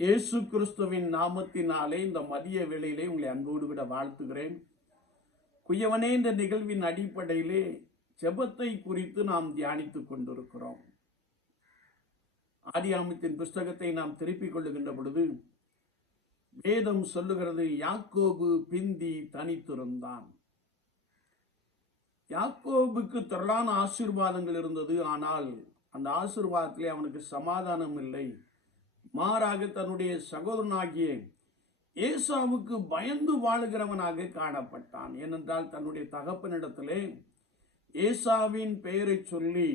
இயேசு கிறிஸ்துவின் நாமத்தினாலே இந்த மதிய வேளையிலே உங்களை அன்போடு விட வாழ்த்துகிறேன். குயவனே என்ற நிகழ்வின் அடிப்படையிலே ஜெபத்தை குறித்து நாம் தியானித்துக் கொண்டிருக்கிறோம். ஆதியாமத்தின் புஸ்தகத்தை நாம் திருப்பிக் கொள்ளுகின்ற பொழுது வேதம் சொல்லுகிறது யாக்கோபு பிந்தி தனித்திருந்தான். யாக்கோபுக்கு திரளான ஆசீர்வாதங்கள் இருந்தது ஆனால் அந்த ஆசீர்வாதத்திலே அவனுக்கு சமாதானம் இல்லை. மாறாக தன்னுடைய சகோதரனாகிய ஏசாவுக்கு பயந்து வாழுகிறவனாக காணப்பட்டான். ஏனென்றால் தன்னுடைய தகப்பனிடத்திலே ஏசாவின் பெயரை சொல்லி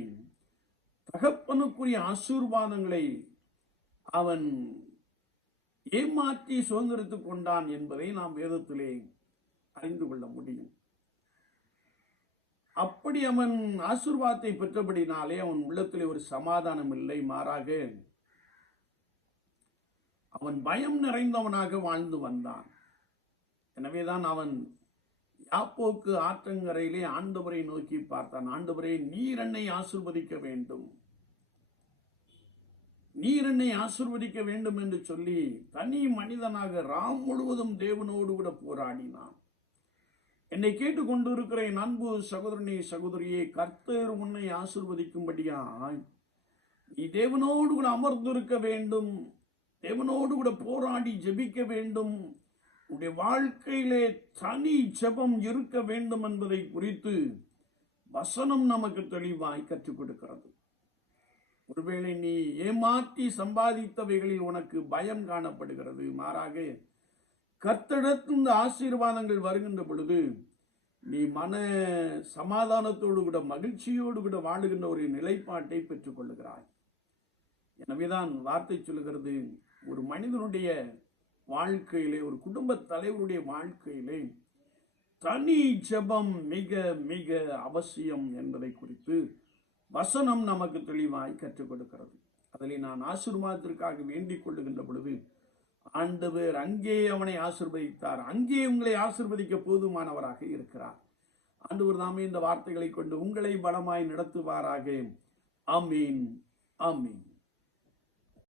தகப்பனுக்குரிய ஆசீர்வாதங்களை அவன் ஏமாற்றி சுதந்திரித்துக் கொண்டான் என்பதை நாம் வேதத்திலே அறிந்து கொள்ள முடியும். அப்படி அவன் ஆசீர்வாதத்தை பெற்றபடினாலே அவன் உள்ளத்திலே ஒரு சமாதானம் இல்லை. மாறாக அவன் பயம் நிறைந்தவனாக வாழ்ந்து வந்தான். எனவேதான் அவன் யாப்போக்கு ஆற்றங்கரையிலே ஆண்டவரை நோக்கி பார்த்தான். ஆண்டவரே நீர் என்னை ஆசிர்வதிக்க வேண்டும். நீர் என்னை ஆசிர்வதிக்க வேண்டும் என்று சொல்லி தனி மனிதனாக ராம் முழுவதும் தேவனோடு கூட போராடினான். என்னை கேட்டுக்கொண்டிருக்கிற என் அன்பு சகோதரனே சகோதரியே கர்த்தர் உன்னை ஆசிர்வதிக்கும்படியாய் நீ தேவனோடு கூட அமர்ந்திருக்க வேண்டும். தேவனோடு கூட போராடி ஜெபிக்க வேண்டும். உடைய வாழ்க்கையிலே தனி ஜெபம் இருக்க வேண்டும் என்பதை குறித்து வசனம் நமக்கு தெளிவாய் கற்றுக் கொடுக்கிறது. ஒருவேளை நீ ஏமாற்றி சம்பாதித்தவைகளில் உனக்கு பயம் காணப்படுகிறது. மாறாக கர்த்தடத்து இந்த ஆசீர்வாதங்கள் வருகின்ற பொழுது நீ மன சமாதானத்தோடு கூட மகிழ்ச்சியோடு கூட வாழுகின்ற ஒரு நிலைப்பாட்டை பெற்றுக்கொள்ளுகிறாய் எனவேதான் வார்த்தை சொல்லுகிறது ஒரு மனிதனுடைய வாழ்க்கையிலே ஒரு குடும்ப தலைவருடைய வாழ்க்கையிலே தனி ஜெபம் மிக மிக அவசியம் என்பதை குறித்து வசனம் நமக்கு தெளிவாய் கற்றுக் கொடுக்கிறது. அதில் நான் ஆசிர்வாதத்திற்காக வேண்டிக் கொள்ளுகின்ற பொழுது ஆண்டவர் அங்கே அவனை ஆசிர்வதித்தார். அங்கே உங்களை ஆசிர்வதிக்க போதுமானவராக இருக்கிறார். ஆண்டவர் தாமே இந்த வார்த்தைகளை கொண்டு உங்களை பலமாய் நடத்துவாராக. அமீன் அமீன்